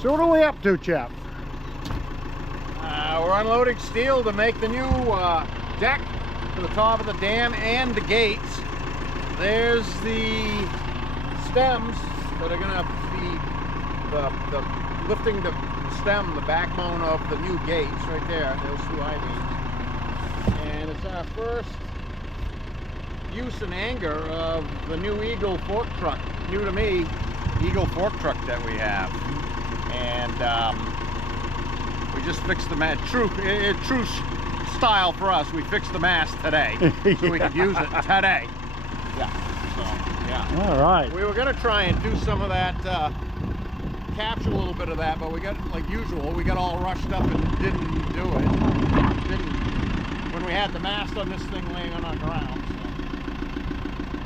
So what are we up to, chap? We're unloading steel to make the new deck for the top of the dam and the gates. There's the stems that are going to be the lifting the stem, the backbone of the new gates right there. Those two I-beams. And it's our first use and anger of the new Eagle fork truck, new to me, Eagle fork truck that we have. And we just fixed the mast. True style for us. We fixed the mast today, so we could use it today. Yeah. So yeah. All right. We were gonna try and do some of that, capture a little bit of that, but we got, like usual, we got all rushed up and didn't do it. When we had the mast on this thing laying on our ground. So.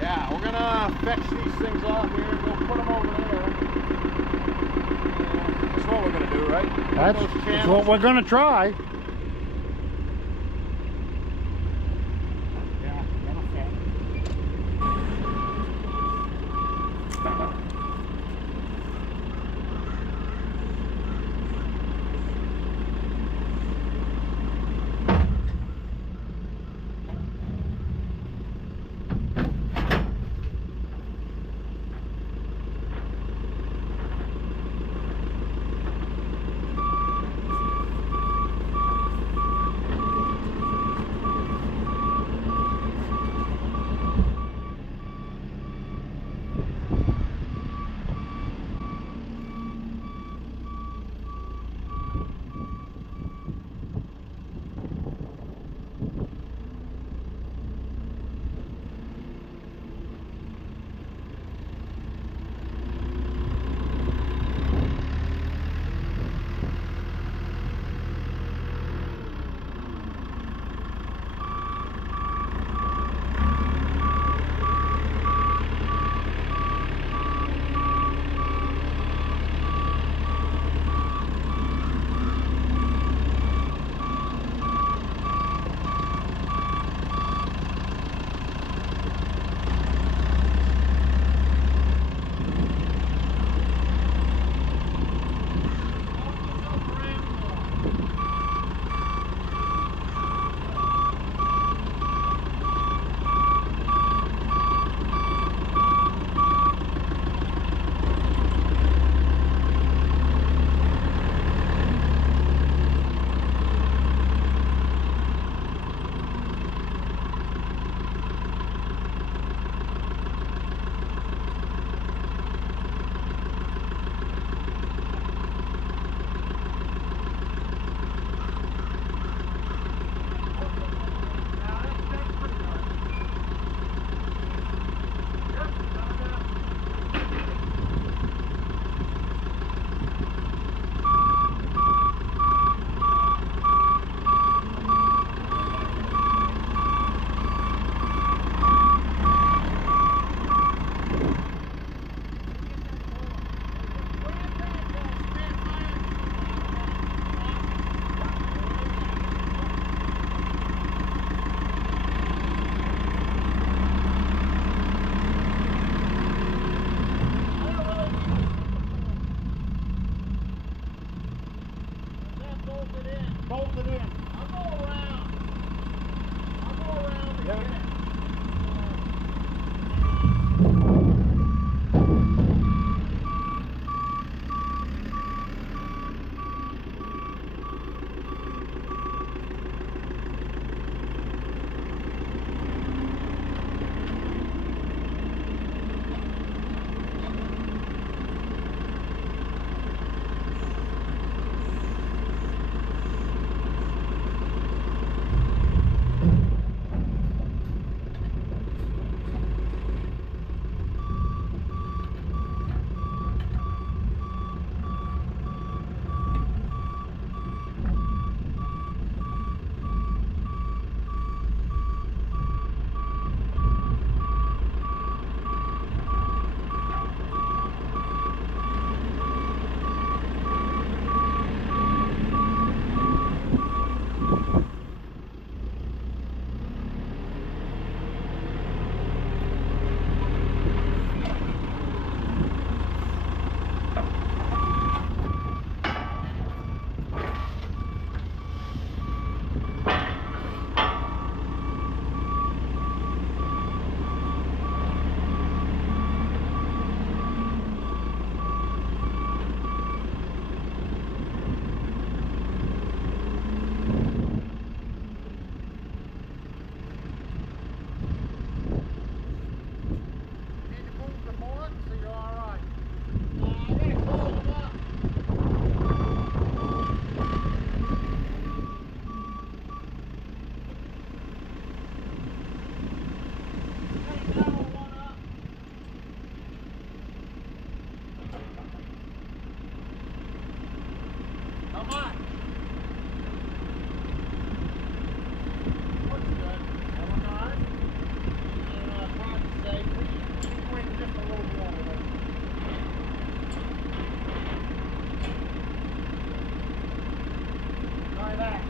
Yeah, we're gonna fetch these things off here and go put them over there. That's what we're gonna do, right? That's what we're gonna try. Yeah, gonna fit. Bolt it in. I'll go around. And get it. How much? What's good? I don't know, I'd probably say wait just a little more. Try that.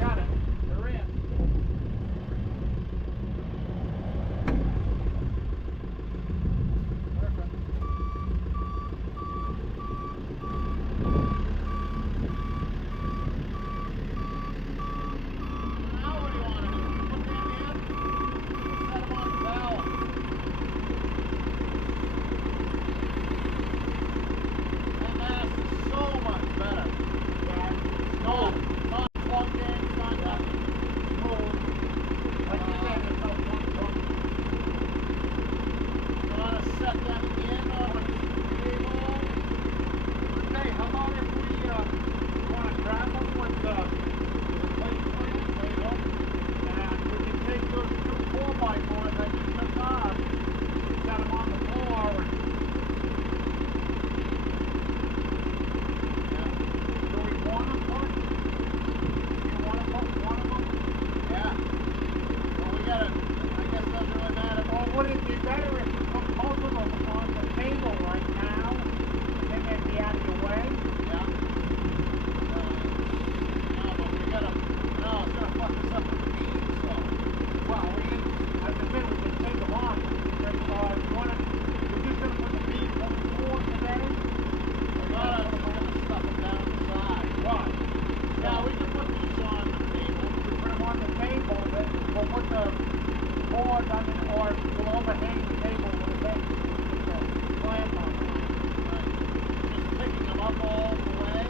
Got it. They're in. Perfect. Now what do you want to do? Put them in? Set them on the valve. That mast is so much better. Yeah. Not plugged in, it's not nothing. Smooth. Like you said, there's no plug. You want to set them in on the table? Okay, how about if we want to grab them with the plate clamp? And we can take those two 4x4s that you took off, set them on the floor, and do we want to put? Do you want to put one of them? Yeah. Well, we gotta, I guess it doesn't really matter. Or would it be better if you put both of them on the table right now, and then they'd be out of your way? Yeah. No, but we gotta, no, it's gonna fuck us up with the beams, so. Well, as I said, we can take them off. We're just gonna put the beams on the floor today? We're gonna stuff them down the side. Right. Yeah, we can put these on the table. We put them on the table, then we'll put the board or we'll overhang the table with a base. Clamp on it. Right. Just picking them up all the way.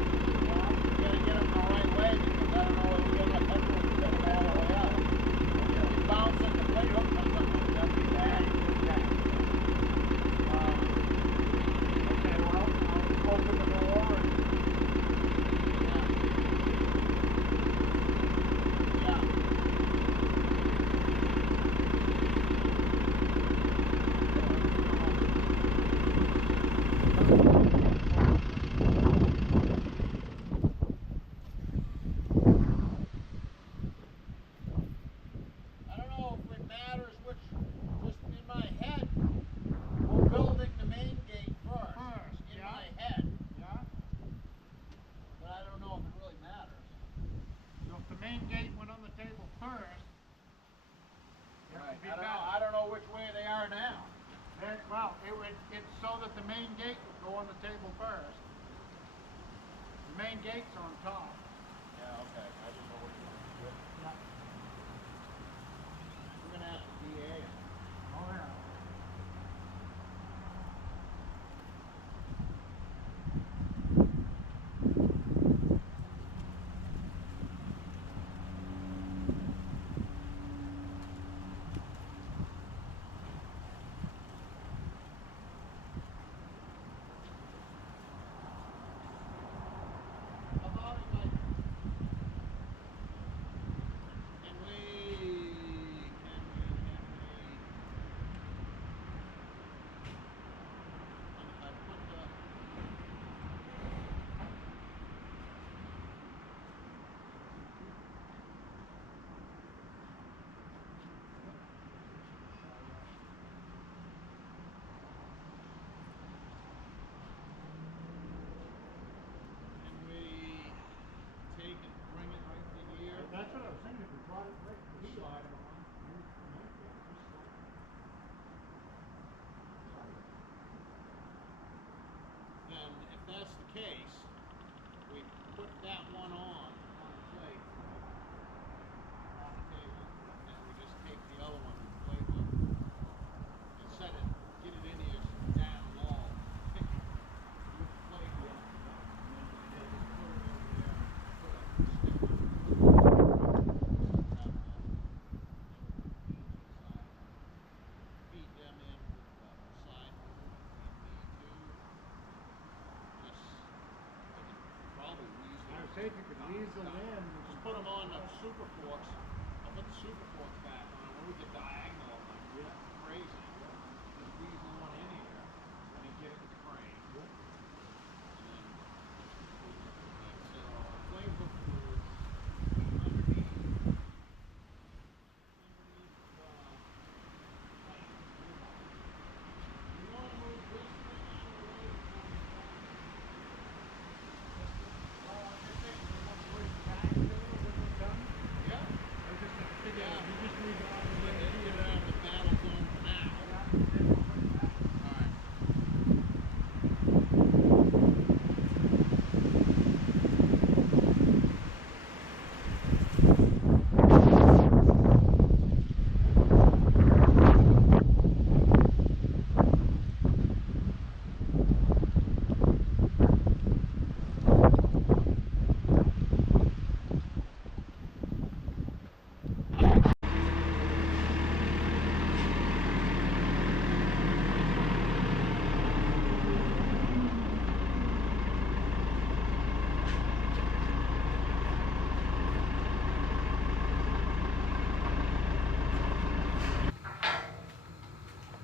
Yeah. We gotta get them the right way because I don't know whether we get enough headroom to get them all the way up. If we bounce at the plate, oh, that's something that'd be bad. Okay, well, I'll open the door and I don't know if it matters which, just in my head, we're building the main gate first. In my head. Yeah. But I don't know if it really matters. So if the main gate went on the table first, right. I don't know which way they are now. Well, it's so that the main gate would go on the table first. The main gate's on top. Yeah, okay. I just know what you want to do. Yeah. We're going to have to DA it. Oh, yeah. Can we take you could weasel in. Just put them on the super forks. I'll put the super forks back on when we get diagonal. Yeah. Crazy. Just weasel one in here and then get it with the crane. And then flame hook fluid underneath. You want to move this thing out of the way before we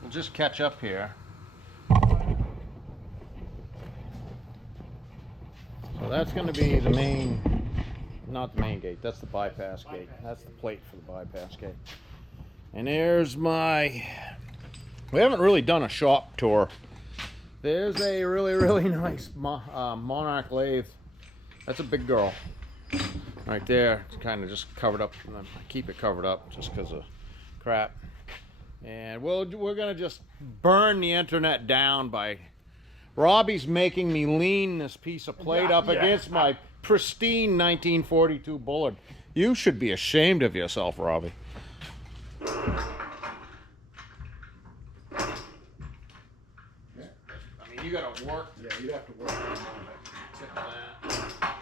We'll just catch up here. So that's going to be the main, not the main gate, that's the bypass gate. That's the plate for the bypass gate. And there's my, we haven't really done a shop tour. There's a really nice Monarch lathe. That's a big girl. Right there, it's kind of just covered up. I keep it covered up just because of crap. And we're gonna just burn the internet down by Robbie's making me lean this piece of plate up against my pristine 1942 Bullard. You should be ashamed of yourself, Robbie. I mean, you gotta work. Yeah, you have to work on it. Tip that.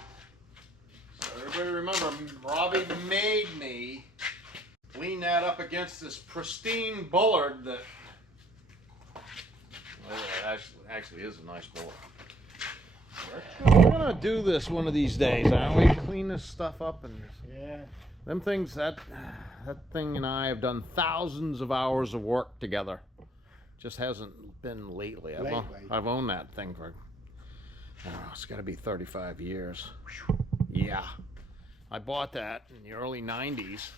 So everybody remember, Robbie made me lean that up against this pristine Bullard that, well, it actually is a nice Bullard. We're gonna do this one of these days, aren't we? Clean this stuff up and Yeah. them things. That thing and I have done thousands of hours of work together. Just hasn't been lately. I've owned that thing for, I don't know, it's got to be 35 years. Yeah, I bought that in the early 90s.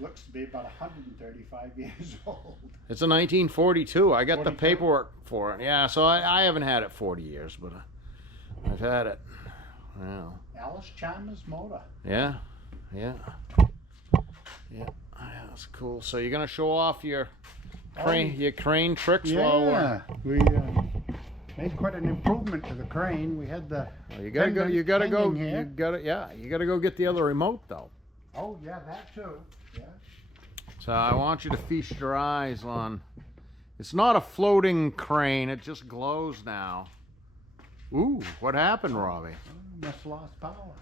Looks to be about 135 years old. It's a 1942. I got 42? The paperwork for it. Yeah, so I haven't had it 40 years, but I've had it. Yeah. Alice Chalmers motor. Yeah. That's cool. So you're gonna show off your crane tricks while we made quite an improvement to the crane. We had the. Well, you gotta go get the other remote though. Oh yeah, that too. Yeah. So I want you to feast your eyes on. It's not a floating crane. It just glows now. Ooh, what happened, Robbie? Oh, must lost power.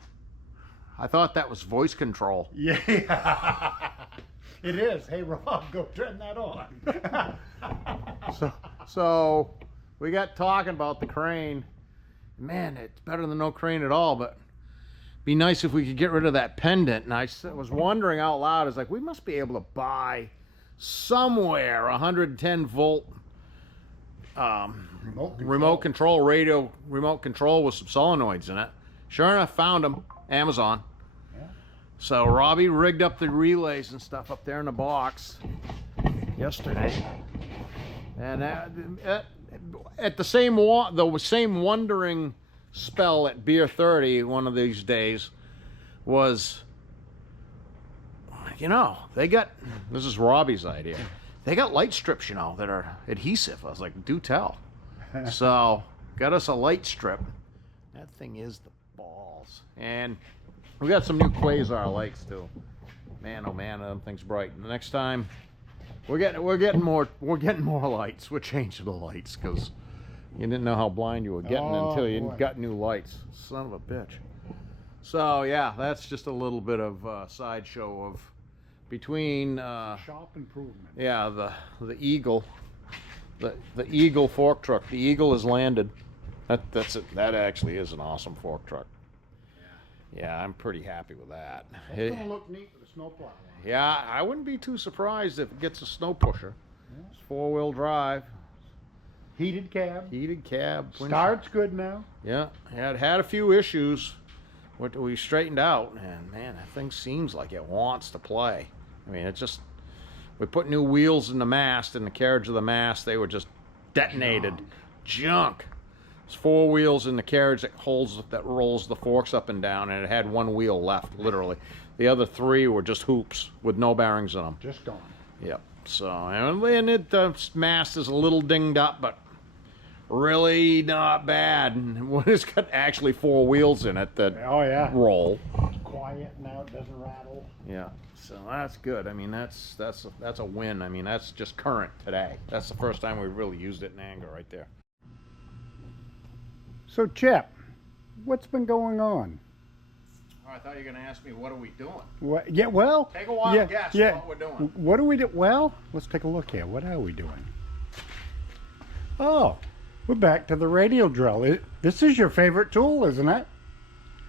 I thought that was voice control. Yeah. It is. Hey Rob, go turn that on. So we got talking about the crane. Man, it's better than no crane at all, but be nice if we could get rid of that pendant. And I was wondering out loud, it's like, we must be able to buy somewhere 110 volt remote control with some solenoids in it. Sure enough, found them. Amazon. Yeah. So Robbie rigged up the relays and stuff up there in the box yesterday. And at the same wondering spell at Beer 30 one of these days was, they got, this is Robbie's idea, they got light strips, that are adhesive. I was like, do tell. So got us a light strip. That thing is the balls. And we got some new Quasar lights too. Man, oh man, that thing's bright. And the next time we're getting more lights. We're changing the lights because you didn't know how blind you were getting until you got new lights. Son of a bitch. So yeah, that's just a little bit of sideshow of between shop improvement. Yeah, the Eagle, the Eagle fork truck. The Eagle has landed. That's it. That actually is an awesome fork truck. Yeah, I'm pretty happy with that. It's gonna look neat with a snowplow on. Yeah, I wouldn't be too surprised if it gets a snow pusher. Yeah. It's 4-wheel drive. Heated cab. Heated cab. Start's good now. Yeah, had a few issues. What we straightened out, and man, that thing seems like it wants to play. I mean, it just, we put new wheels in the mast, in the carriage of the mast, they were just detonated. Junk. There's 4 wheels in the carriage that rolls the forks up and down, and it had 1 wheel left, literally. The other 3 were just hoops with no bearings in them. Just gone. Yep. So, and the mast is a little dinged up, but really not bad. And it's got actually 4 wheels in it that roll. It's quiet now, it doesn't rattle. Yeah. So that's good. I mean, that's a win. I mean, that's just current today. That's the first time we really used it in anger right there. So Chip, what's been going on? Oh, I thought you were going to ask me, what are we doing? What? Yeah, well. Take a wild guess what we're doing. What do we do? Well, let's take a look here. What are we doing? Oh, we're back to the radial drill. This is your favorite tool, isn't it?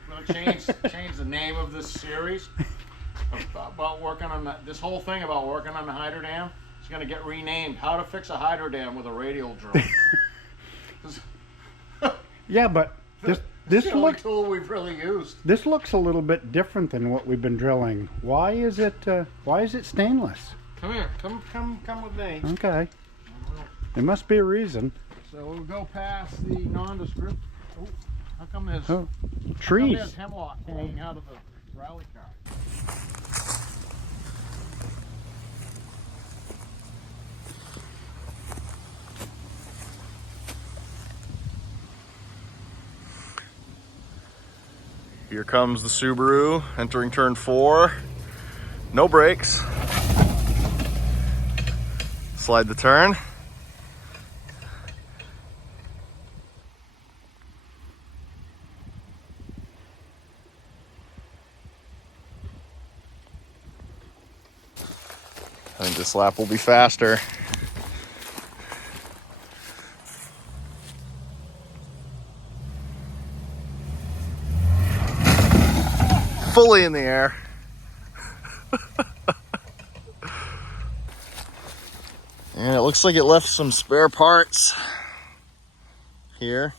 We're going to change the name of this series about working on this whole thing about working on the hydro dam. It's going to get renamed "How to Fix a Hydro Dam with a Radial Drill." Yeah, but this the only looks tool we've really used. This looks a little bit different than what we've been drilling. Why is it stainless? Come here. Come with me. Okay. There must be a reason. So we'll go past the nondescript. Oh, how come there's trees? There's hemlock hanging out of the rally car? Here comes the Subaru entering turn 4. No brakes. Slide the turn. I think this lap will be faster. Fully in the air. And it looks like it left some spare parts here.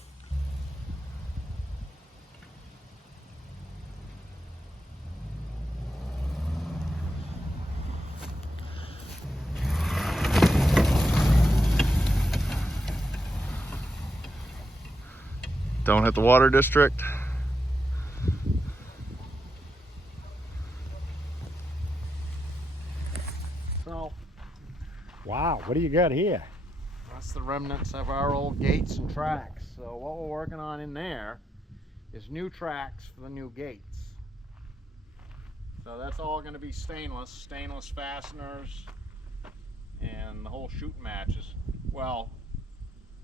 Don't hit the water district. So, wow, what do you got here? that's the remnants of our old gates and tracks. So what we're working on in there is new tracks for the new gates. So that's all going to be stainless fasteners, and the whole shooting matches. Well,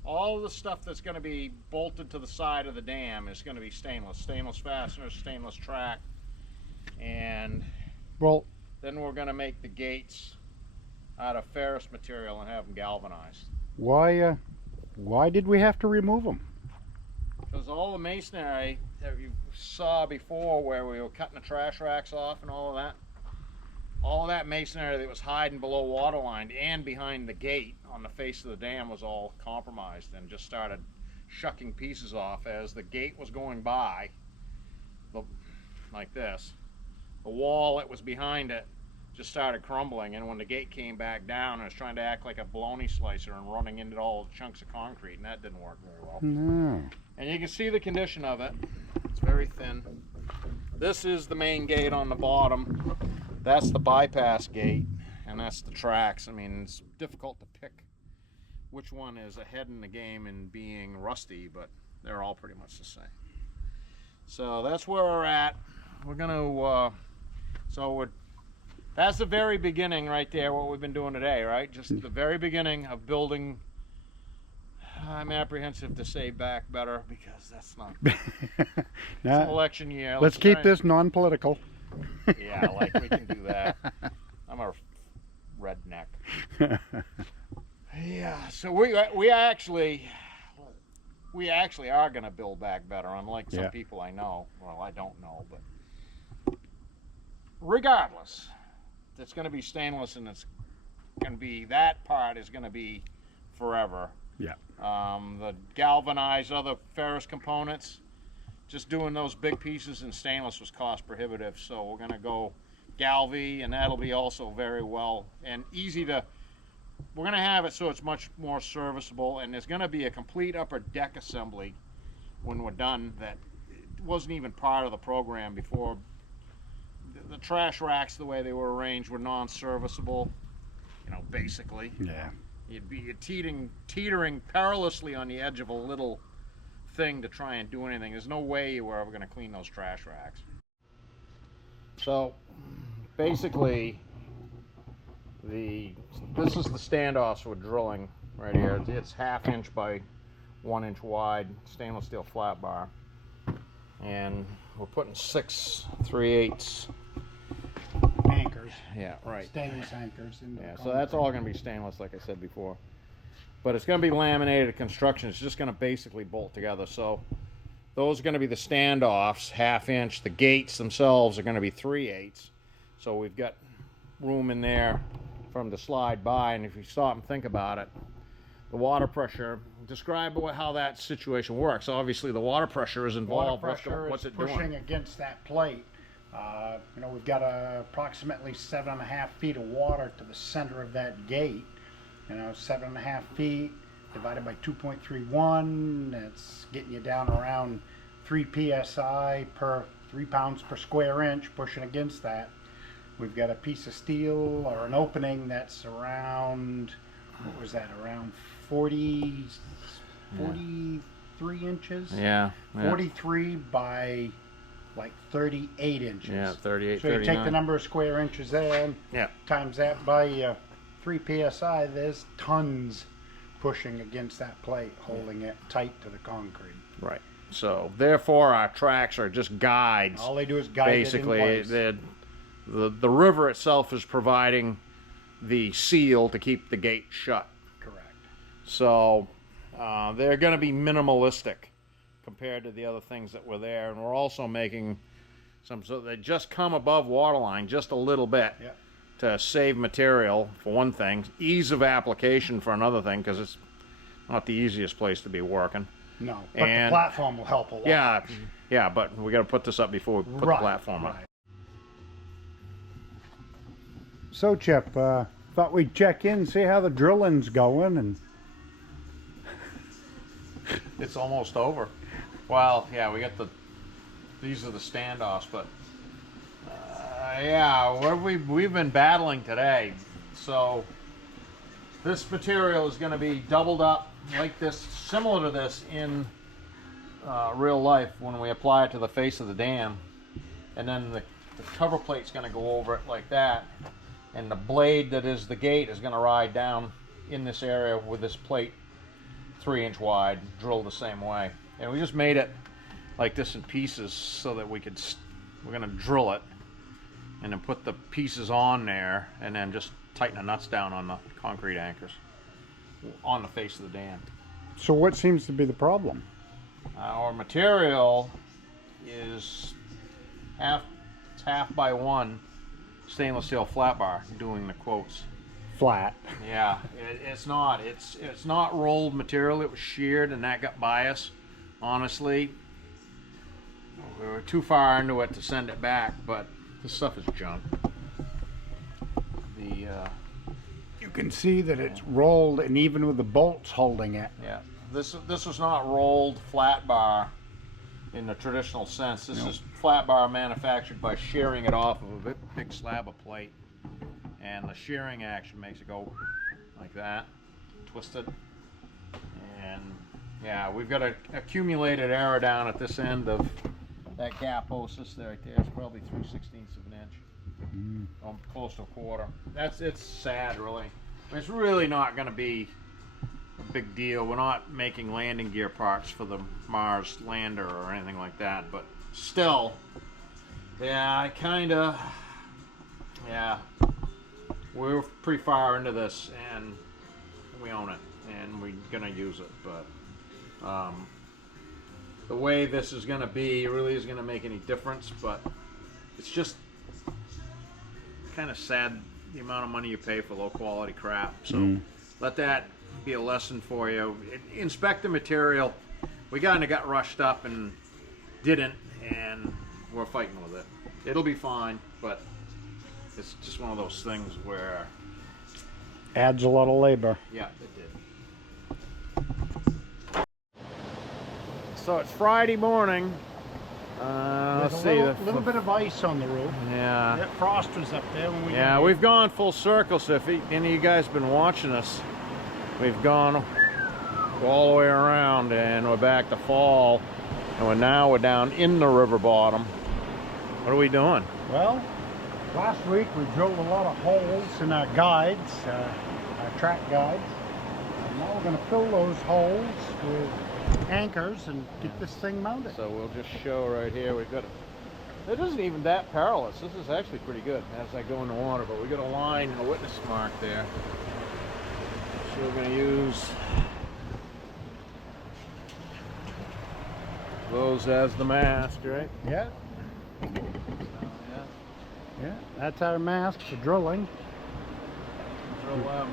all of the stuff that's going to be bolted to the side of the dam is going to be stainless fasteners, stainless track, and then we're going to make the gates out of ferrous material and have them galvanized. Why did we have to remove them? Because all the masonry that you saw before, where we were cutting the trash racks off and all of that masonry that was hiding below waterline and behind the gate on the face of the dam was all compromised and just started shucking pieces off as the gate was going by, like this. The wall that was behind it just started crumbling, and when the gate came back down, it was trying to act like a bologna slicer and running into all the chunks of concrete, and that didn't work very well. No. And you can see the condition of it. It's very thin. This is the main gate on the bottom. That's the bypass gate, and that's the tracks. I mean, it's difficult to pick which one is ahead in the game in being rusty, but they're all pretty much the same. So that's where we're at. We're gonna, that's the very beginning right there, what we've been doing today, right? Just the very beginning of building. I'm apprehensive to say back better because that's not it's an election year. Let's keep this non-political. Yeah, like we can do that. I'm a redneck. Yeah, so we actually, we actually are going to build back better, unlike some Yeah. people I know. Well, I don't know, but regardless, it's going to be stainless, and it's going to be, that part is going to be forever. Yeah. The galvanized other ferrous components, just doing those big pieces in stainless was cost prohibitive, so we're going to go Galvy, and that'll be also very well and easy to, we're going to have it so it's much more serviceable, and there's going to be a complete upper deck assembly when we're done that wasn't even part of the program before. The trash racks, the way they were arranged, were non-serviceable, you know, basically. Yeah. You'd be teetering perilously on the edge of a little thing to try and do anything. There's no way you were ever going to clean those trash racks. So basically, this is the standoffs we're drilling right here. It's 1/2 inch by 1 inch wide stainless steel flat bar, and we're putting 6 3/8 Anchors. Yeah, right. Stainless anchors. Into Yeah, the so that's all going to be stainless, like I said before. But it's going to be laminated construction. It's just going to basically bolt together. So those are going to be the standoffs, 1/2 inch. The gates themselves are going to be 3/8. So we've got room in there for them to slide by. And if you stop and think about it, the water pressure, describe how that situation works. Obviously, the water pressure is involved. Water pressure What's is it pushing doing? against that plate. You know, we've got approximately 7.5 feet of water to the center of that gate. You know, 7.5 feet divided by 2.31, that's getting you down around 3 psi per 3 pounds per square inch pushing against that. We've got a piece of steel or an opening that's around, what was that, around 43 inches? Yeah. 43 by like 38 inches. Yeah, 38, So you take 39. the number of square inches there and Yeah. times that by 3 psi, there's tons pushing against that plate, holding it tight to the concrete. Right. So therefore, our tracks are just guides. All they do is guide Basically, it in place. the river itself is providing the seal to keep the gate shut. Correct. So they're going to be minimalistic compared to the other things that were there, and we're also making some, so they just come above waterline just a little bit. Yeah. To save material, for one thing, ease of application for another thing, because it's not the easiest place to be working. No, but And- the platform will help a lot. Yeah, but we got to put this up before we put the platform up. right. So, Chip, thought we'd check in, see how the drilling's going, and It's almost over. Well, yeah, we got these are the standoffs, but yeah, we've been battling today. So this material is going to be doubled up like this, similar to this in real life when we apply it to the face of the dam, and then the cover plate's going to go over it like that, and the blade that is the gate is going to ride down in this area with this plate 3 inch wide, drilled the same way. And we just made it like this in pieces so that we're going to drill it and then put the pieces on there and then just tighten the nuts down on the concrete anchors on the face of the dam. so what seems to be the problem? Our material is half by 1 stainless steel flat bar, doing the quotes. Flat. Yeah, it's not rolled material. It was sheared, and that got biased. Honestly, we were too far into it to send it back, but this stuff is junk. You can see that it's rolled, and even with the bolts holding it. Yeah, this was not rolled flat bar in the traditional sense. This is flat bar manufactured by shearing it off of a big slab of plate, and the shearing action makes it go like that, twisted. And yeah, we've got an accumulated error down at this end of that gap osis there. Right there. It's probably 3/16 of an inch. Close to a quarter. It's sad, really. I mean, it's really not going to be a big deal. We're not making landing gear parts for the Mars lander or anything like that, but still, yeah, we're pretty far into this, and we own it, and we're gonna use it. But the way this is going to be really is going to make any difference, but it's just kind of sad the amount of money you pay for low quality crap. So let that be a lesson for you. Inspect the material. We kind of got rushed up and didn't, and we're fighting with it. It'll be fine, but it's just one of those things where, Adds a lot of labor. yeah, it did. So it's Friday morning. Let's see. A little bit of ice on the roof. Yeah. That frost was up there when we Yeah, got we've gone full circle. So if any of you guys been watching us, we've gone all the way around, and we're back to fall, and now we're down in the river bottom. What are we doing? Well, last week we drilled a lot of holes in our guides, our track guides. And now we're going to fill those holes with anchors and get this thing mounted. So we'll just show right here. We've got it isn't even that perilous. This is actually pretty good as I go in the water, but we got a line, a witness mark there. So we're going to use those as the mast, right? Yeah. Yeah, that's our mast for drilling. Drill out.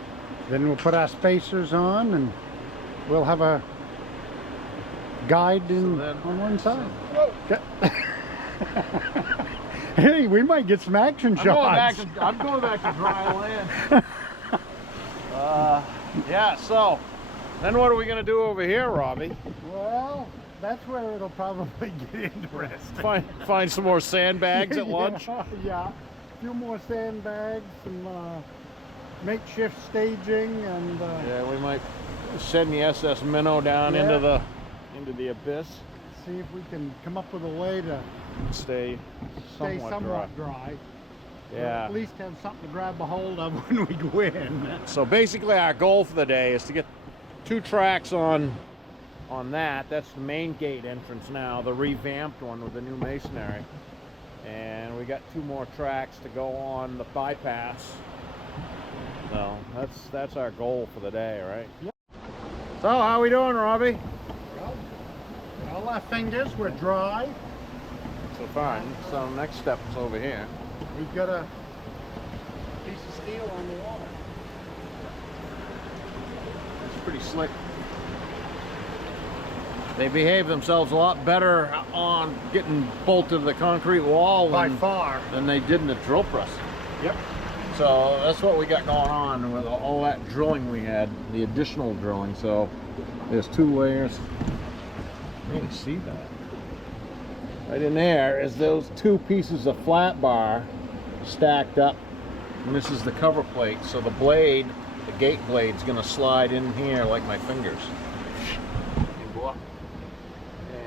Then we'll put our spacers on, and we'll have a guide in, on one side. Okay. Hey, we might get some action shots. I'm going back to dry land. Yeah, so then what are we going to do over here, Robbie? Well, that's where it'll probably get interesting. Find some more sandbags at lunch? Yeah, a few more sandbags, some makeshift staging, and yeah, we might send the SS Minnow down into the abyss. See if we can come up with a way to stay somewhat dry. Or Yeah. at least have something to grab a hold of when we go in. So basically our goal for the day is to get 2 tracks on that. That's the main gate entrance now, the revamped one with the new masonry. And we got 2 more tracks to go on the bypass. So that's our goal for the day, right? Yep. So how we doing, Robbie? Well, all our fingers were dry. So fine. So next step is over here. We've got a piece of steel on the water. It's pretty slick. They behave themselves a lot better on getting bolted to the concrete wall By far. than they did in the drill press. Yep. So that's what we got going on with all that drilling we had, the additional drilling. So there's 2 layers. You can see that. Right in there is those 2 pieces of flat bar stacked up. And this is the cover plate. So the blade, the gate blade's gonna slide in here like my fingers. And go up.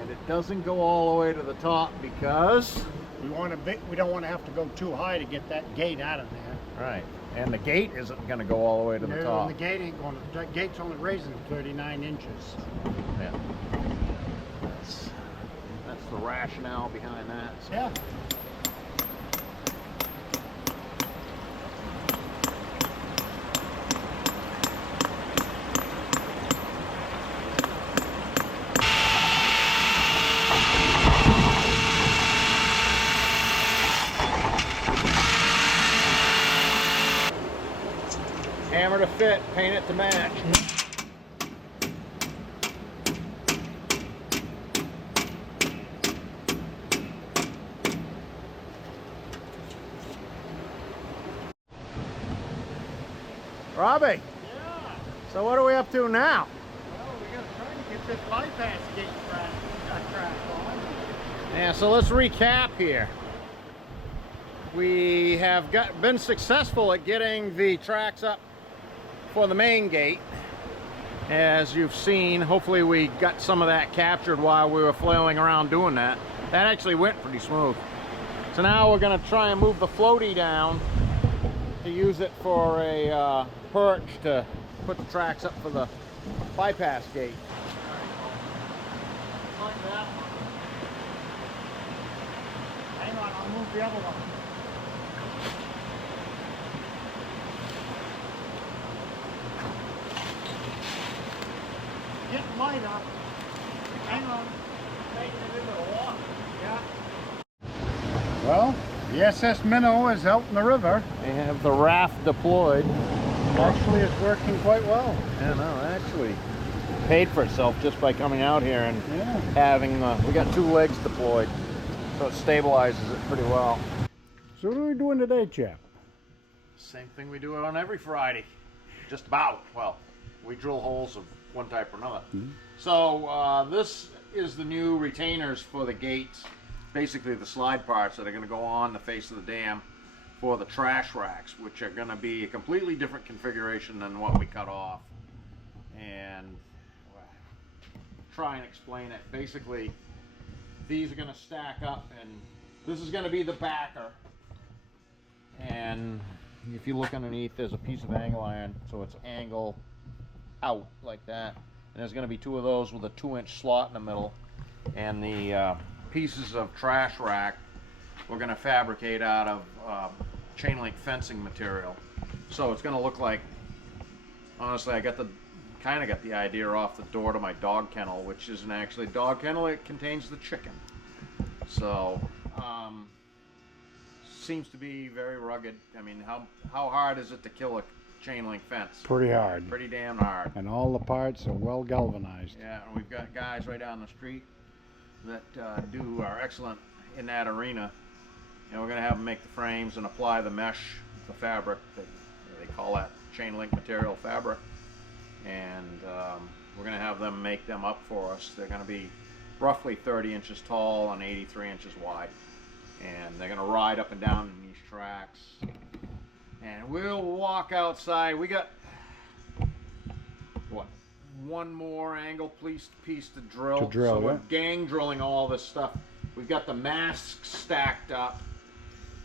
And it doesn't go all the way to the top because We don't want to have to go too high to get that gate out of there. right. And the gate isn't going to go all the way to the No, top. and the gate ain't going to. That gate's only raising 39 inches. Yeah. That's the rationale behind that. Yeah. Hammer to fit, paint it to match. Robbie. Yeah. So what are we up to now? Well, we got to try to get this bypass gate track on. Yeah, so let's recap here. We have been successful at getting the tracks up for the main gate. As you've seen, hopefully we got some of that captured while we were flailing around doing that. That actually went pretty smooth. So now we're going to try and move the floaty down to use it for a perch to put the tracks up for the bypass gate. Hang on, I'll move the other one. Get light up. Hang on. Well, the SS Minnow is out in the river. They have the raft deployed. Actually, it's working quite well. Yeah, no, actually paid for itself just by coming out here and Yeah. having we got 2 legs deployed, so it stabilizes it pretty well. So what are we doing today, chap? Same thing we do on every Friday, just about. Well, we drill holes of one type or another. So this is the new retainers for the gates, basically the slide parts that are going to go on the face of the dam for the trash racks, which are going to be a completely different configuration than what we cut off. And try and explain it. Basically, these are going to stack up, and this is going to be the backer. And if you look underneath, there's a piece of angle iron, so it's angle out like that. And there's going to be 2 of those with a 2-inch slot in the middle. And the pieces of trash rack we're going to fabricate out of chain link fencing material. So it's going to look like, honestly, I kind of got the idea off the door to my dog kennel, which isn't actually a dog kennel, it contains the chicken. So seems to be very rugged. I mean, how hard is it to kill a chain link fence? Pretty hard. Pretty damn hard. And all the parts are well galvanized. Yeah, and we've got guys right down the street that are excellent in that arena. And we're going to have them make the frames and apply the mesh, the fabric. They call that chain link material fabric. And we're going to have them make them up for us. They're going to be roughly 30 inches tall and 83 inches wide. And they're going to ride up and down in these tracks. And we'll walk outside. We got, what, 1 more angle piece to drill. So we're gang drilling all this stuff. We've got the masks stacked up,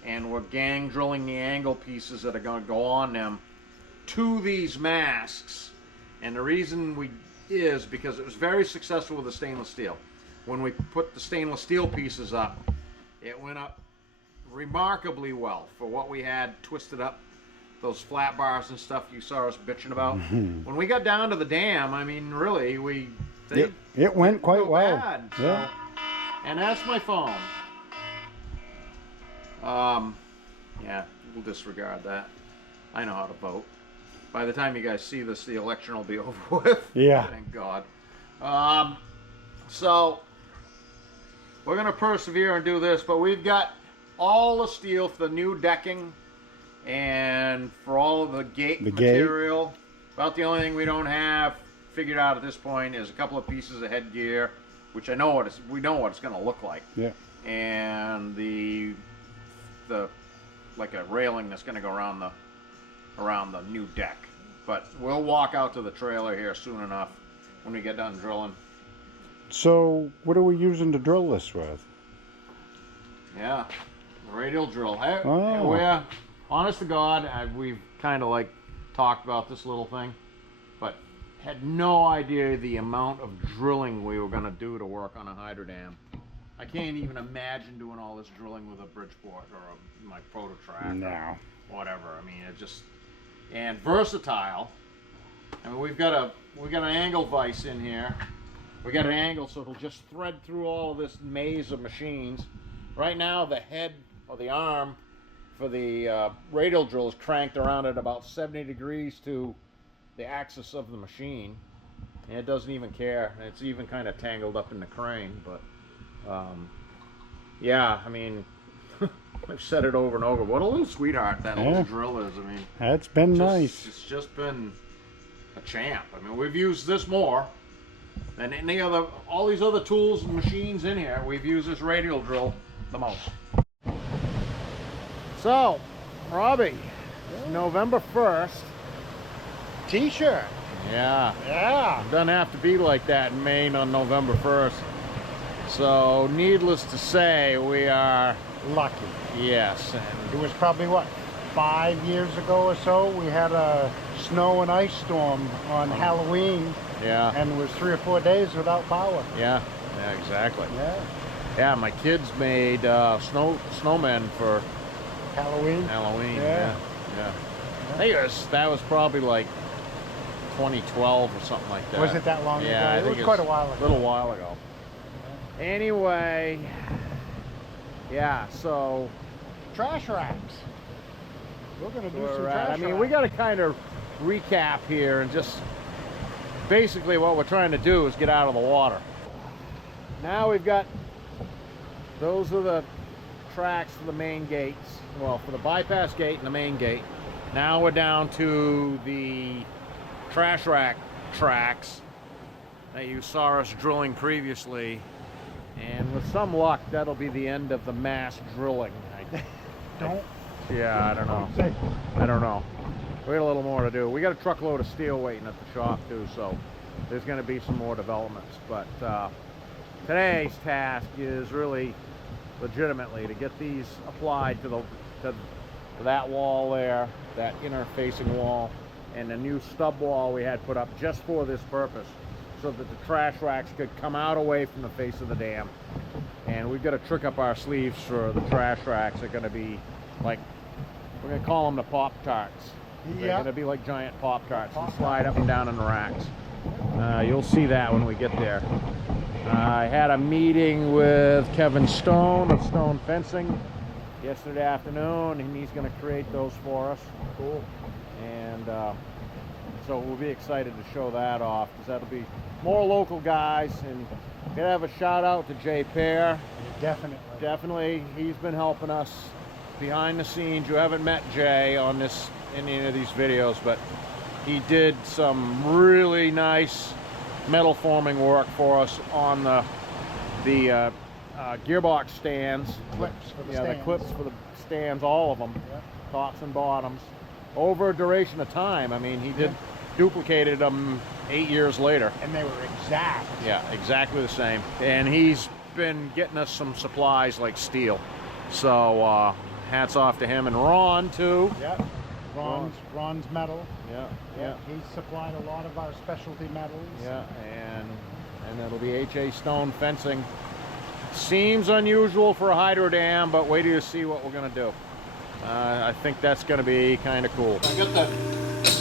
and we're gang drilling the angle pieces that are going to go on them to these masks. And the reason is because it was very successful with the stainless steel. When we put the stainless steel pieces up, it went up remarkably well for what we had twisted up, those flat bars and stuff you saw us bitching about. When we got down to the dam, I mean, really, it went quite well. Bad, yeah. So, and that's my phone. Yeah, we'll disregard that. I know how to vote. By the time you guys see this, the election will be over with. Yeah. Thank God. So we're going to persevere and do this, but we've got all the steel for the new decking and for all of the gate material. About the only thing we don't have figured out at this point is a couple of pieces of headgear, which we know what it's going to look like. Yeah. And the like a railing that's going to go around the new deck. But we'll walk out to the trailer here soon enough when we get done drilling. So what are we using to drill this with? Yeah, the radial drill. Hey, Oh. we're, honest to God, we've kind of like talked about this little thing, but had no idea the amount of drilling we were going to do to work on a hydro dam. I can't even imagine doing all this drilling with a Bridgeport or my Prototrack. No. Or whatever. I mean, it just, and versatile. I mean, we've got an angle vise in here. We got an angle so it'll just thread through all of this maze of machines. Right now, the head or the arm for the radial drill is cranked around at about 70 degrees to the axis of the machine, and it doesn't even care. It's even kind of tangled up in the crane, but yeah, I mean, I've said it over and over. What a little sweetheart that little drill is. I mean, that's been nice. It's just been a champ. I mean, we've used this more than any other, all these other tools and machines in here. We've used this radial drill the most. So, Robbie, November 1st. T-shirt. Yeah. Yeah. It doesn't have to be like that in Maine on November 1st. So, needless to say, we are Lucky. yes. And It was probably, what, 5 years ago or so, we had a snow and ice storm on Halloween, yeah, and it was 3 or 4 days without power. yeah, exactly. Yeah. Yeah, my kids made snowmen for Halloween. Halloween. Yeah. Yeah. I think that was probably like 2012 or something like that. Was it that long Yeah, ago? I think It was quite a while ago. A little while ago. Anyway, Yeah, so Trash racks. We're gonna do some we're trash at. I mean, racks. we got to kind of recap here and just basically what we're trying to do is get out of the water. Now we've got, those are the tracks for the main gates. Well, for the bypass gate and the main gate. Now we're down to the trash rack tracks that you saw us drilling previously. And with some luck, that'll be the end of the mass drilling. Yeah, I don't know. I don't know. We got a little more to do. We got a truckload of steel waiting at the shop too, so there's going to be some more developments. But today's task is really legitimately to get these applied to that wall there, that inner facing wall, and the new stub wall we had put up just for this purpose, so that the trash racks could come out away from the face of the dam. And we've got to trick up our sleeves for the trash racks. They're going to be like, we're going to call them the Pop-Tarts. They're going to be like giant Pop-Tarts and slide up and down in the racks. You'll see that when we get there. I had a meeting with Kevin Stone of Stone Fencing yesterday afternoon, and he's going to create those for us. Cool. And so we'll be excited to show that off, because that'll be more local guys. And gotta have a shout out to Jay Pear. Definitely, he's been helping us behind the scenes. You haven't met Jay on this in any of these videos, but he did some really nice metal forming work for us on the gearbox stands. Clips for the Yeah, stands. the clips for the stands, all of them, tops and bottoms, over a duration of time. I mean, he duplicated them 8 years later. And they were exact. Yeah, exactly the same. And he's been getting us some supplies like steel. So hats off to him, and Ron too. Yep. Ron's metal. Yeah. He supplied a lot of our specialty metals. Yeah, and it'll be H.A. Stone Fencing. Seems unusual for a hydro dam, but wait till you see what we're gonna do. I think that's gonna be kind of cool. I got the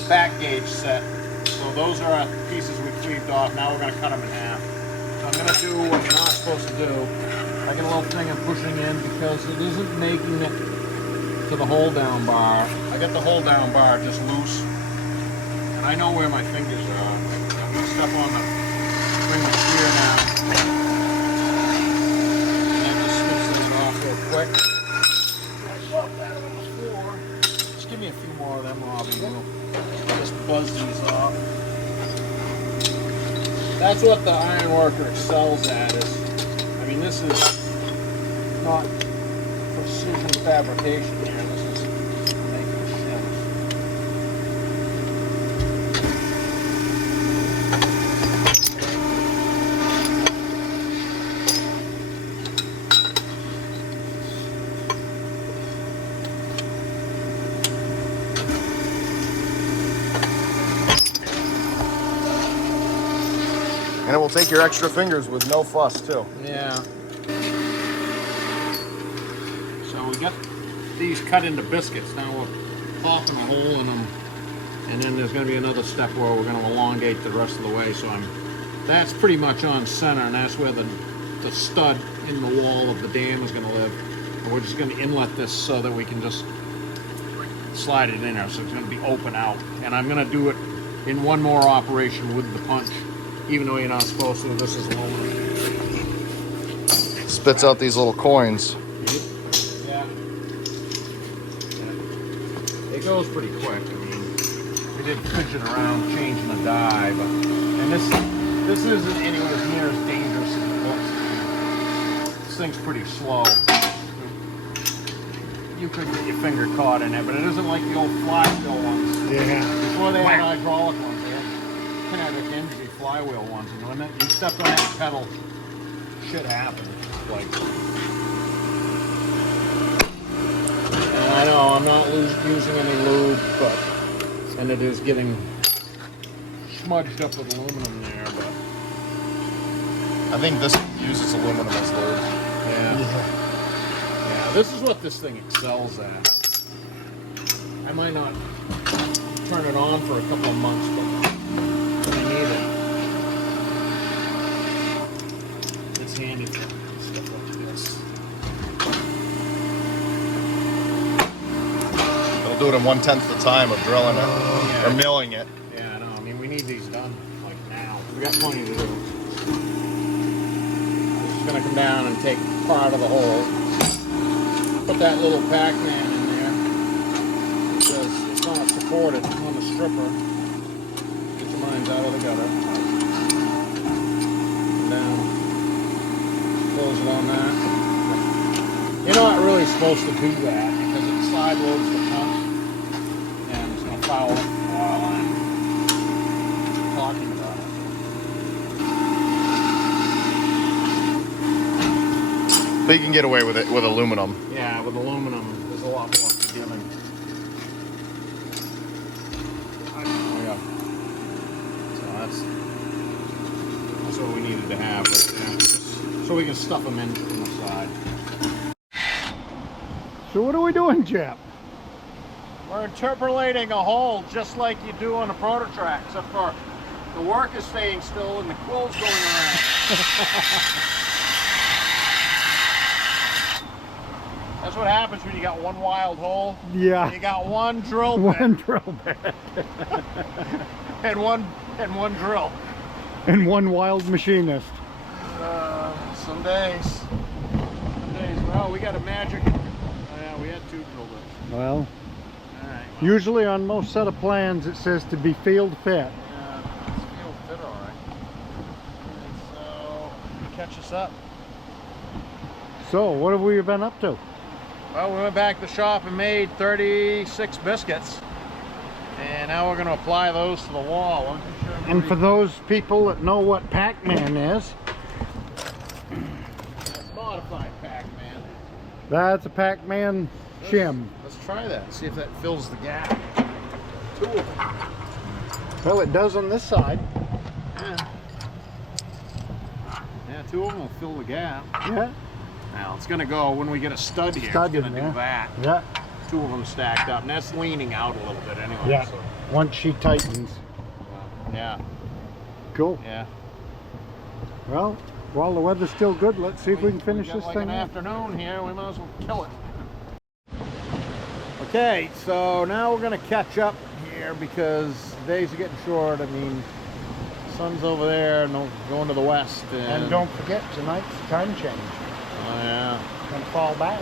back gauge set. So those are our pieces we cleaved off. Now we're gonna cut them in half. So I'm gonna do what you're not supposed to do. I got a little thing I'm pushing in because it isn't making it to the hold down bar. I got the hold down bar just loose, and I know where my fingers are. I'm gonna step on the bring the shear now, and then just snip it off real quick. I dropped that on the floor. Just give me a few more of them, Robbie. We'll just buzz these off. That's what the ironworker excels at. I mean, this is not precision fabrication here. This is making shims. And it will take your extra fingers with no fuss too. Yeah. So we got these cut into biscuits. Now we're popping a hole in them, and then there's going to be another step where we're going to elongate the rest of the way. So that's pretty much on center, and that's where the stud in the wall of the dam is going to live. And we're just going to inlet this so that we can just slide it in there. So it's going to be open out, and I'm going to do it in one more operation with the punch. Even though you're not supposed to, this is aluminum. Spits out these little coins. Yeah. It goes pretty quick. I mean, we did fidget around changing the die, but this isn't anywhere near as dangerous as it looks. This thing's pretty slow. You could get your finger caught in it, but it isn't like the old flywheel ones. Yeah. Before they had hydraulic ones, they had kinetic energy flywheel ones, and when you stepped on that pedal, shit happened. Like, and I know I'm not using any lube, and it is getting smudged up with aluminum there, but I think this uses aluminum as lube. yeah, this is what this thing excels at. I might not turn it on for a couple of months, but when I need it, it's handy for stuff like this. do it in 1/10 the time of drilling it or milling it. Yeah, no, I mean, we need these done like now. We got plenty to do. I'm just gonna come down and take part of the hole. Put that little Pac-Man in there. Because it's not supported on the stripper. Get your lines out of the gutter. Come down. Close it on that. You're not really supposed to do that because it side loads the pump and it's going to foul it while I'm talking about it. But you can get away with it with aluminum. Yeah, with aluminum, there's a lot more forgiving. Oh yeah. So that's what we needed to have right there. So we can stuff them in from the side. So what are we doing, Jeff? We're interpolating a hole just like you do on a prototrack, except for the work is staying still and the quill's going around. That's what happens when you got one wild hole. Yeah. You got one drill bit. One drill bit. and one drill. And one wild machinist. Some days. Some days. Well, we got a magic. Yeah, we had 2 drill bits. Well, All right. Well, usually on most set of plans it says to be field fit. it's field fit, all right. And so catch us up. So what have we been up to? Well, we went back to the shop and made 36 biscuits. And now we're going to apply those to the wall. Why don't you show And for everybody- those people that know what Pac-Man is, That's modified Pac-Man. that's a Pac-Man shim. Let's try that. See if that fills the gap. 2 of them. Well, it does on this side. Yeah. Yeah, 2 of them will fill the gap. Yeah. Now it's going to go when we get a stud here. Stud it's in going to do there. that. Yeah. 2 of them stacked up, and that's leaning out a little bit anyway. Yeah. So, Once she tightens. yeah. Cool. Yeah. Well, while the weather's still good, let's see if we can finish got this like thing an up. afternoon here. We might as well kill it. Okay, so now we're going to catch up here because the days are getting short. I mean, sun's over there, no, going to the west. And don't forget, tonight's time change. Oh, yeah. It's going to fall back.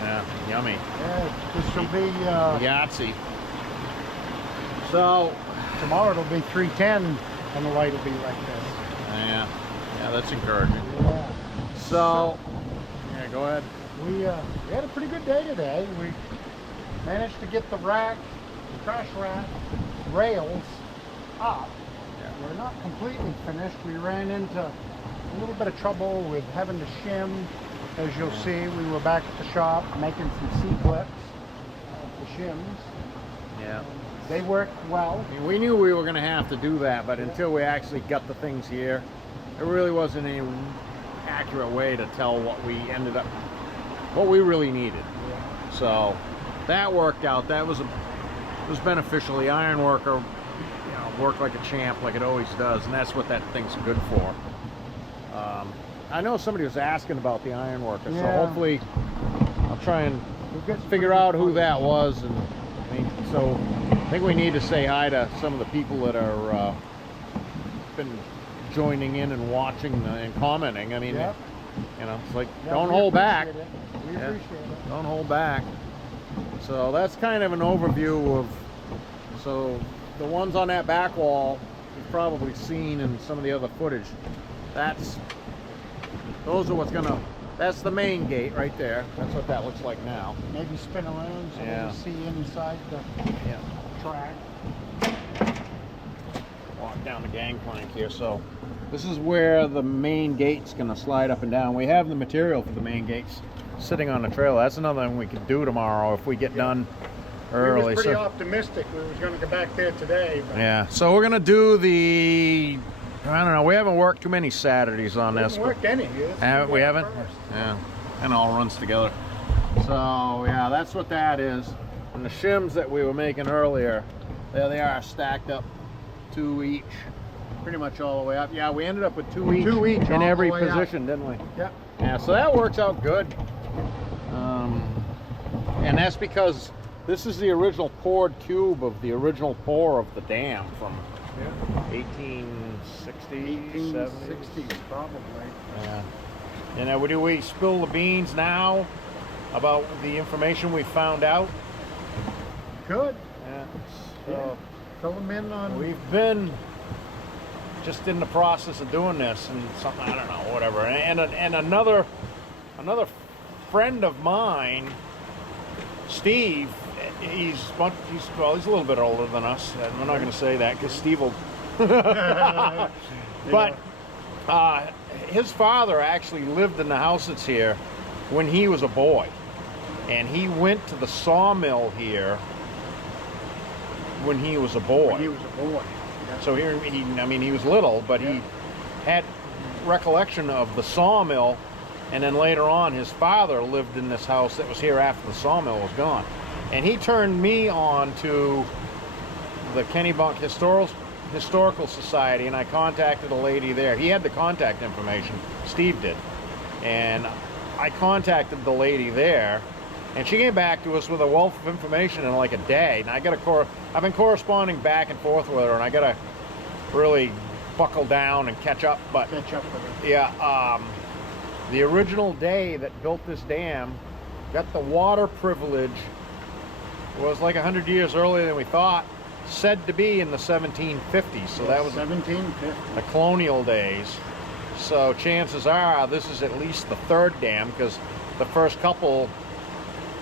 Yeah, yummy. Yeah, this will be, Yahtzee. So, tomorrow it'll be 3:10 and the light will be like this. yeah, that's encouraging. Yeah. So, yeah, go ahead. We had a pretty good day today. We managed to get the rack, the crash rack rails up. Yeah. We're not completely finished. We ran into a little bit of trouble with having to shim. As you'll see, we were back at the shop making some C-clips, the shims. Yeah. They worked well. I mean, we knew we were going to have to do that, but until we actually got the things here, there really wasn't any accurate way to tell what we ended up, what we really needed. So that worked out. That was it was beneficial. The iron worker, worked like a champ, like it always does, and that's what that thing's good for. I know somebody was asking about the iron worker, so Yeah. hopefully I'll try and We'll get some figure pretty out who good that footage. was, and I mean, so I think we need to say hi to some of the people that are been joining in and watching and commenting. I mean, Yep. it's like Yeah, don't we hold back. appreciate it. We Yeah. appreciate it. Don't hold back. So that's kind of an overview of. So the ones on that back wall you've probably seen in some of the other footage. Those are what's gonna. That's the main gate right there. That's what that looks like now. Maybe spin around so Yeah. we see inside the Yeah. track. Walk down the gangplank here. So this is where the main gate's gonna slide up and down. We have the material for the main gates sitting on the trailer. That's another thing we could do tomorrow if we get done early. We was pretty So- optimistic we was going to go back there today. But yeah. So we're gonna do the. I don't know. We haven't worked too many Saturdays on it this. hasn't worked any. We haven't? Yeah, and it all runs together. So yeah, that's what that is. And the shims that we were making earlier, there they are, stacked up, 2 each, pretty much all the way up. Yeah, we ended up with 2 each, 2 each all in the every way up. position, didn't we? Yep. Yeah, so that works out good. And that's because This is the original poured cube of the original pour of the dam from 1860s, 70s. 1860s, probably. Yeah. And do we spill the beans now about the information we found out? Good. Yeah. Yeah. So Fill them in on. we've been just in the process of doing this, and something, I don't know, whatever. And another friend of mine, Steve, he's a little bit older than us. And we're not going to say that because Steve will. But his father actually lived in the house that's here when he was a boy, and he went to the sawmill here when he was a boy. When he was a boy. Yeah. So here, he was little, but he had recollection of the sawmill, and then later on, his father lived in this house that was here after the sawmill was gone. And he turned me on to the Kennebunk Historical Society, and I contacted a lady there. He had the contact information, Steve did. And I contacted the lady there, and she came back to us with a wealth of information in like a day. And I've been corresponding back and forth with her, and I got to really buckle down and catch up. But Catch up with it. yeah, the original day that built this dam got the water privilege was like 100 years earlier than we thought, said to be in the 1750s. So that was 1750. the colonial days. So chances are this is at least the third dam, because the first couple,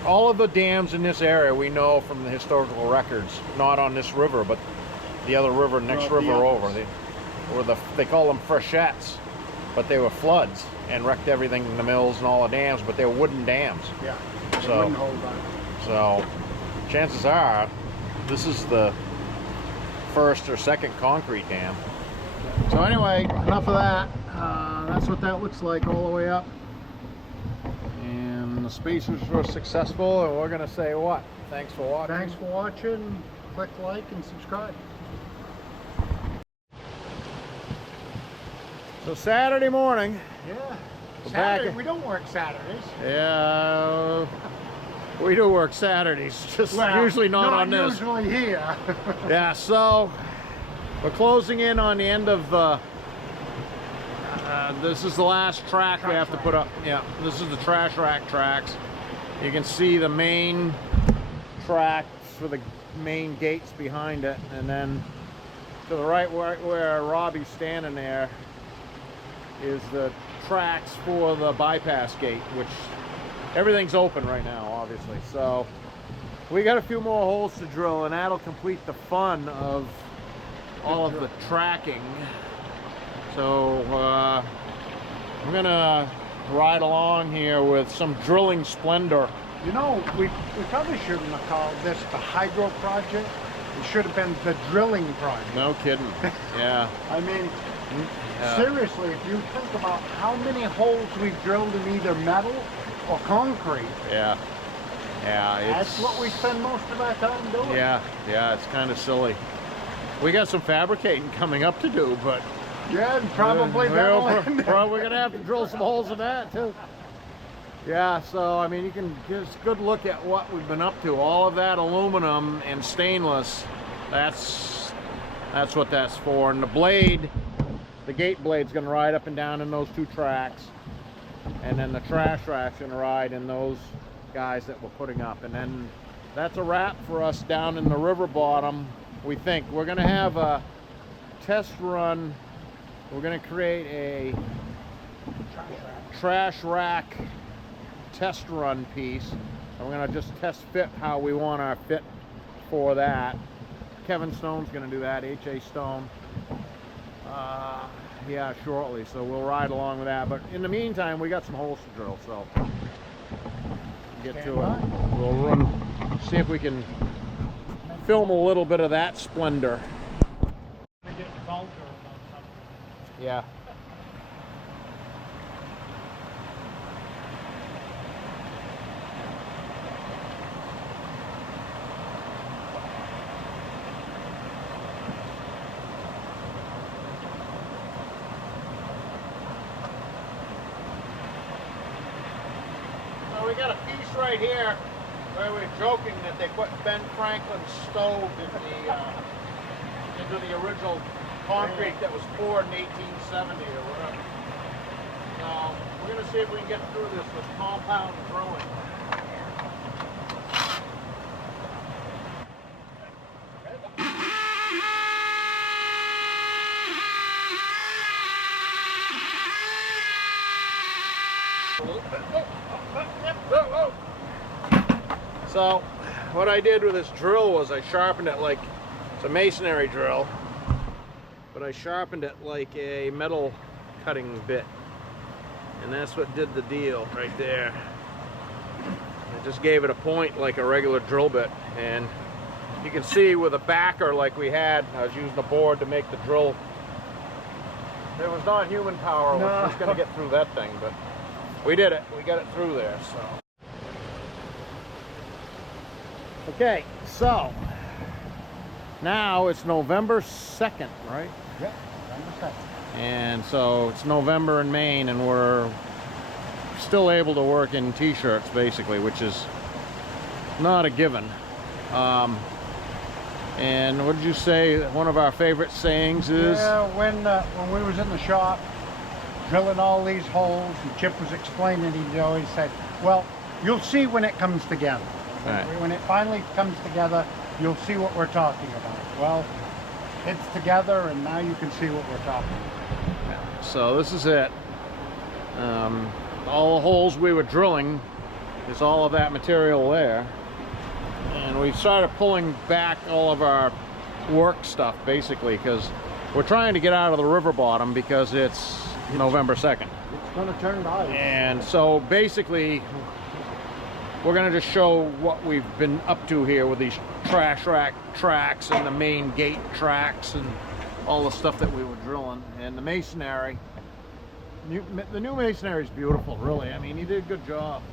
all of the dams in this area we know from the historical records, not on this river, but the other river, next river over. They call them freshettes, but they were floods and wrecked everything in the mills and all the dams, but they were wooden dams. Yeah. They So- wouldn't hold on. So chances are this is the first or second concrete dam. So anyway, enough of that. That's what that looks like all the way up. And the spacers were successful, and we're gonna say what? Thanks for watching. Thanks for watching. Click like and subscribe. So Saturday morning, Yeah. We're Saturday, back. we don't work Saturdays. yeah, we do work Saturdays, just usually not on this. Usually here. Yeah, so we're closing in on the end of this is the last track we have to put up. Yeah, this is the trash rack tracks. You can see the main tracks for the main gates behind it, and then to the right where Robbie's standing there is the tracks for the bypass gate, which everything's open right now, obviously. So we got a few more holes to drill, and that'll complete the fun of all of the tracking. So I'm gonna ride along here with some drilling splendor. You know, we probably shouldn't have called this the hydro project. It should have been the drilling project. No kidding. Yeah. I mean, Yeah. seriously, if you think about how many holes we've drilled in either metal or concrete, Yeah. Yeah. that's what we spend most of our time doing. Yeah. Yeah. It's kind of silly. We got some fabricating coming up to do, but Yeah, and probably that'll end up. probably gonna have to drill some holes in that too. Yeah, so I mean, you can just good look at what we've been up to. All of that aluminum and stainless, that's what that's for. And the blade, the gate blade's gonna ride up and down in those two tracks, and then the trash rack's gonna ride in those guys that we're putting up. And then that's a wrap for us down in the river bottom. We think we're gonna have a test run. We're gonna create a trash rack test run piece, and we're gonna just test fit how we want our fit for that. Kevin Stone's gonna do that, H.A. Stone. Yeah, shortly, so we'll ride along with that. But in the meantime, we got some holes to drill, so get to it. We'll run, see if we can film a little bit of that splendor. Yeah. So we got a piece right here We were joking that they put Ben Franklin's stove into the original concrete that was poured in 1870 or whatever. So we're going to see if we can get through this with compound drilling. So what I did with this drill was I sharpened it like, it's a masonry drill, but I sharpened it like a metal cutting bit. And that's what did the deal right there. I just gave it a point like a regular drill bit. And you can see with a backer like we had, I was using a board to make the drill. It was not human power, No. was just going to get through that thing, but we did it. We got it through there, so. Okay, so now it's November 2nd, right? Yeah, understand. And so it's November in Maine, and we're still able to work in t-shirts basically, which is not a given. And what did you say one of our favorite sayings is? Yeah, when we was in the shop drilling all these holes, and Chip was explaining, he always said, well, you'll see when it comes together. Right. When it finally comes together, you'll see what we're talking about. Well, it's together, and now you can see what we're talking about. So this is it. All the holes we were drilling is all of that material there. And we started pulling back all of our work stuff basically because we're trying to get out of the river bottom because it's November 2nd. It's going to turn to ice. And so basically we're going to just show what we've been up to here with these trash rack tracks and the main gate tracks and all the stuff that we were drilling. And the masonry, the new masonry is beautiful, really. I mean, he did a good job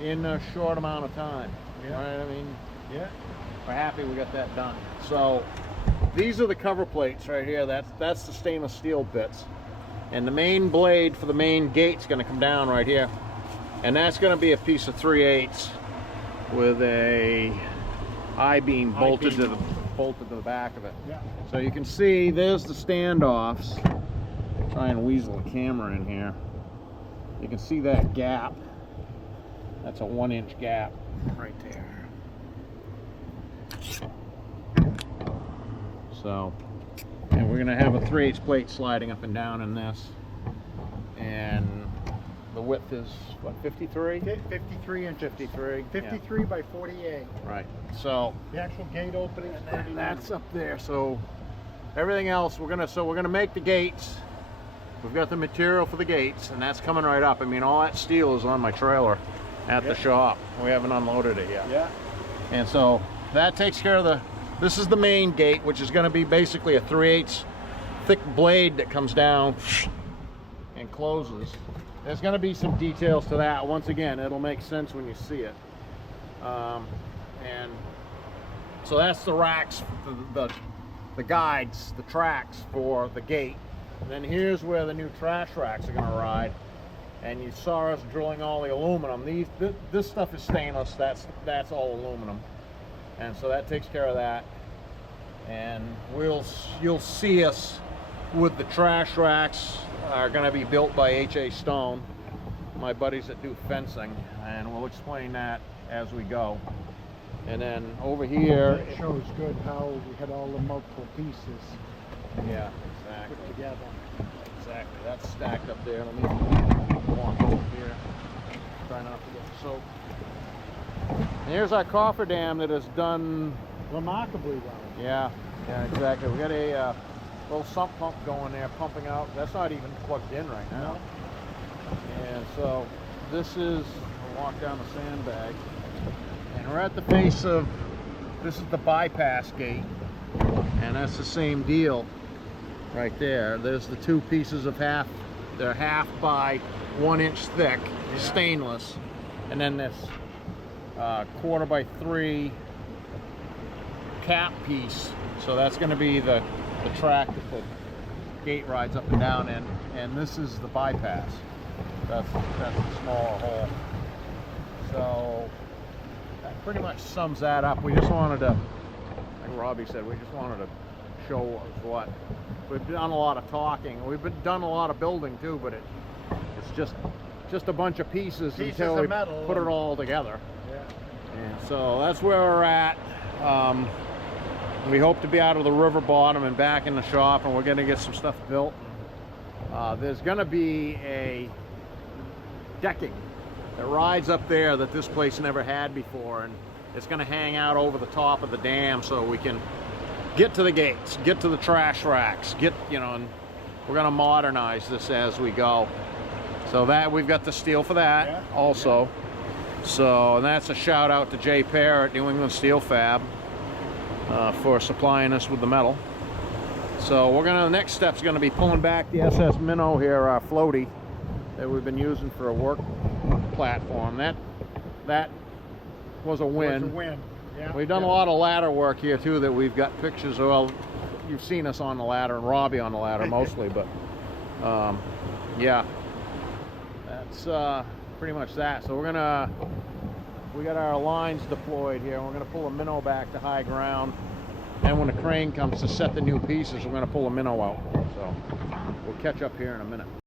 in a short amount of time. Yeah. Right? I mean, Yeah. we're happy we got that done. So these are the cover plates right here. That's the stainless steel bits. And the main blade for the main gate's going to come down right here. And that's going to be a piece of 3/8 with a I-beam bolted to the back of it. Yeah. So you can see there's the standoffs. Try and weasel the camera in here. You can see that gap. That's a 1-inch gap right there. So, and we're gonna have a 3/8 plate sliding up and down in this. And the width is what, 53? 53 inches. 53. 53 by 48. Yeah, right. So The actual gate opening is 39. that's up there. So everything else we're gonna make the gates. We've got the material for the gates, and that's coming right up. I mean, all that steel is on my trailer at the shop. We haven't unloaded it yet. Yeah. And so that takes care of this is the main gate, which is going to be basically a 3/8 thick blade that comes down and closes. There's going to be some details to that. Once again, it'll make sense when you see it. And so that's the racks, the guides, the tracks for the gate. And then here's where the new trash racks are going to ride. And you saw us drilling all the aluminum. This stuff is stainless. That's all aluminum. And so that takes care of that. And you'll see us with the trash racks are going to be built by H.A. Stone, my buddies that do fencing, and we'll explain that as we go. And then over here, It shows good how we had all the multiple pieces yeah, exactly. put together. Exactly, that's stacked up there. Let me walk over here. Try not to get soaked. And here's our cofferdam that is done. Remarkably well. Yeah, exactly. We got a little sump pump going there, pumping out. That's not even plugged in right now. And so this is, we'll walk down the sandbag. And we're at the base of, this is the bypass gate. And that's the same deal. Right there, there's the two pieces of they're half by 1 inch thick, stainless, and then this 1/4 by 3 cap piece. So that's going to be the track that the gate rides up and down in, and this is the bypass. That's the smaller hole. So pretty much sums that up. We just wanted to, like Robbie said, we just wanted to show what. We've done a lot of talking. Done a lot of building too, but it's just a bunch of pieces until of we metal put it all together. Yeah. And so that's where we're at. We hope to be out of the river bottom and back in the shop, and we're going to get some stuff built. There's going to be a decking that rides up there that this place never had before, and it's going to hang out over the top of the dam so we can get to the gates, get to the trash racks, and we're going to modernize this as we go. So that we've got the steel for that also. Yeah. So, and that's a shout out to Jay Pear at New England Steel Fab for supplying us with the metal. So the next step's going to be pulling back the SS Minnow here, our floaty that we've been using for a work platform. That was a win. Was a win. Yeah. We've done a lot of ladder work here too that we've got pictures of. Well, you've seen us on the ladder and Robbie on the ladder mostly, but yeah, that's pretty much that. So we got our lines deployed here. We're gonna pull a minnow back to high ground, and when the crane comes to set the new pieces, we're gonna pull a minnow out. So we'll catch up here in a minute.